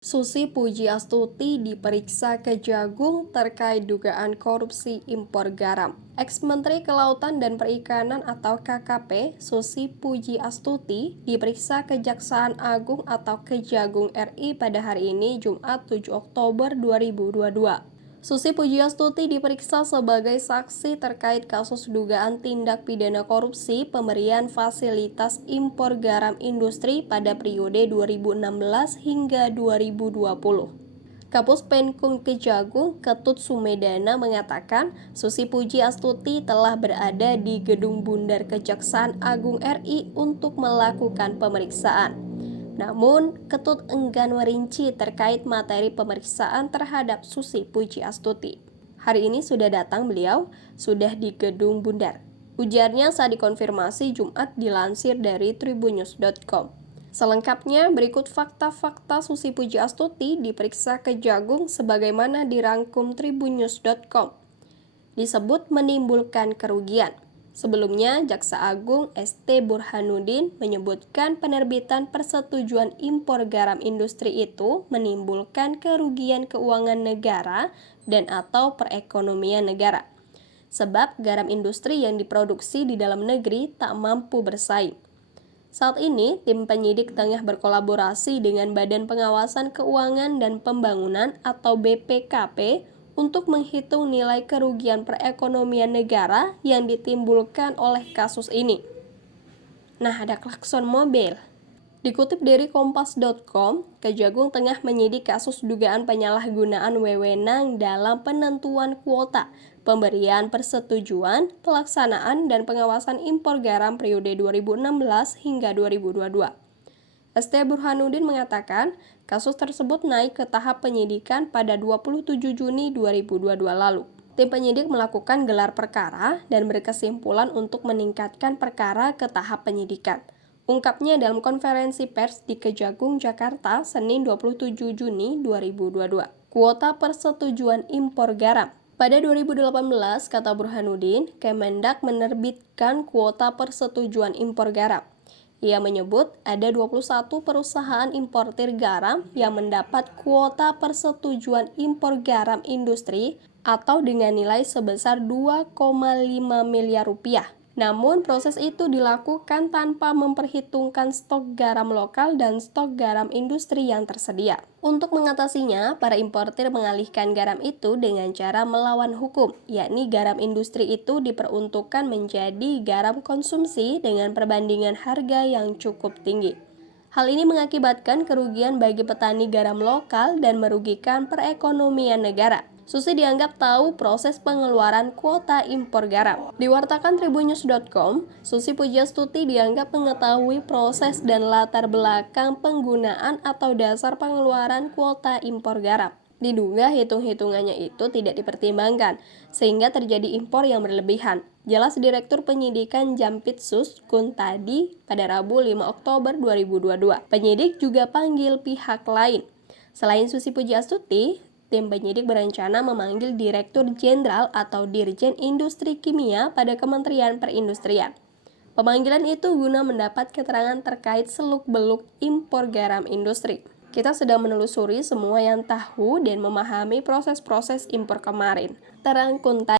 Susi Pujiastuti diperiksa Kejagung terkait dugaan korupsi impor garam. Ex-Menteri Kelautan dan Perikanan atau KKP, Susi Pujiastuti, diperiksa Kejaksaan Agung atau Kejagung RI pada hari ini, Jumat 7 Oktober 2022. Susi Pujiastuti diperiksa sebagai saksi terkait kasus dugaan tindak pidana korupsi pemberian fasilitas impor garam industri pada periode 2016 hingga 2020. Kapus Penkum Kejagung Ketut Sumedana mengatakan Susi Pujiastuti telah berada di Gedung Bundar Kejaksaan Agung RI untuk melakukan pemeriksaan. Namun, Ketut enggan merinci terkait materi pemeriksaan terhadap Susi Pujiastuti. Hari ini sudah datang beliau, sudah di Gedung Bundar. Ujarnya saat dikonfirmasi Jumat dilansir dari tribunnews.com. Selengkapnya, berikut fakta-fakta Susi Pujiastuti diperiksa Kejagung sebagaimana dirangkum tribunnews.com. Disebut menimbulkan kerugian. Sebelumnya, Jaksa Agung ST Burhanuddin menyebutkan penerbitan persetujuan impor garam industri itu menimbulkan kerugian keuangan negara dan atau perekonomian negara. Sebab garam industri yang diproduksi di dalam negeri tak mampu bersaing. Saat ini, tim penyidik tengah berkolaborasi dengan Badan Pengawasan Keuangan dan Pembangunan atau BPKP untuk menghitung nilai kerugian perekonomian negara yang ditimbulkan oleh kasus ini. Nah, ada klakson mobil. Dikutip dari kompas.com, Kejagung tengah menyidik kasus dugaan penyalahgunaan wewenang dalam penentuan kuota, pemberian persetujuan, pelaksanaan, dan pengawasan impor garam periode 2016 hingga 2022. ST Burhanuddin mengatakan, kasus tersebut naik ke tahap penyidikan pada 27 Juni 2022 lalu. Tim penyidik melakukan gelar perkara dan berkesimpulan untuk meningkatkan perkara ke tahap penyidikan. Ungkapnya dalam konferensi pers di Kejagung, Jakarta, Senin 27 Juni 2022. Kuota persetujuan impor garam. Pada 2018, kata Burhanuddin, Kemendak menerbitkan kuota persetujuan impor garam. Ia menyebut ada 21 perusahaan importir garam yang mendapat kuota persetujuan impor garam industri atau dengan nilai sebesar 2,5 miliar rupiah. Namun proses itu dilakukan tanpa memperhitungkan stok garam lokal dan stok garam industri yang tersedia. Untuk mengatasinya, para importir mengalihkan garam itu dengan cara melawan hukum, yakni garam industri itu diperuntukkan menjadi garam konsumsi dengan perbandingan harga yang cukup tinggi. Hal ini mengakibatkan kerugian bagi petani garam lokal dan merugikan perekonomian negara. Susi dianggap tahu proses pengeluaran kuota impor garam. Diwartakan tribunnews.com, Susi Pujiastuti dianggap mengetahui proses dan latar belakang penggunaan atau dasar pengeluaran kuota impor garam. Diduga hitung-hitungannya itu tidak dipertimbangkan, sehingga terjadi impor yang berlebihan. Jelas Direktur Penyidikan Jampitsus Kuntadi pada Rabu 5 Oktober 2022. Penyidik juga panggil pihak lain. Selain Susi Pujiastuti, tim penyidik berencana memanggil Direktur Jenderal atau Dirjen Industri Kimia pada Kementerian Perindustrian. Pemanggilan itu guna mendapat keterangan terkait seluk-beluk impor garam industri. Kita sedang menelusuri semua yang tahu dan memahami proses-proses impor kemarin, terang Kuntadi.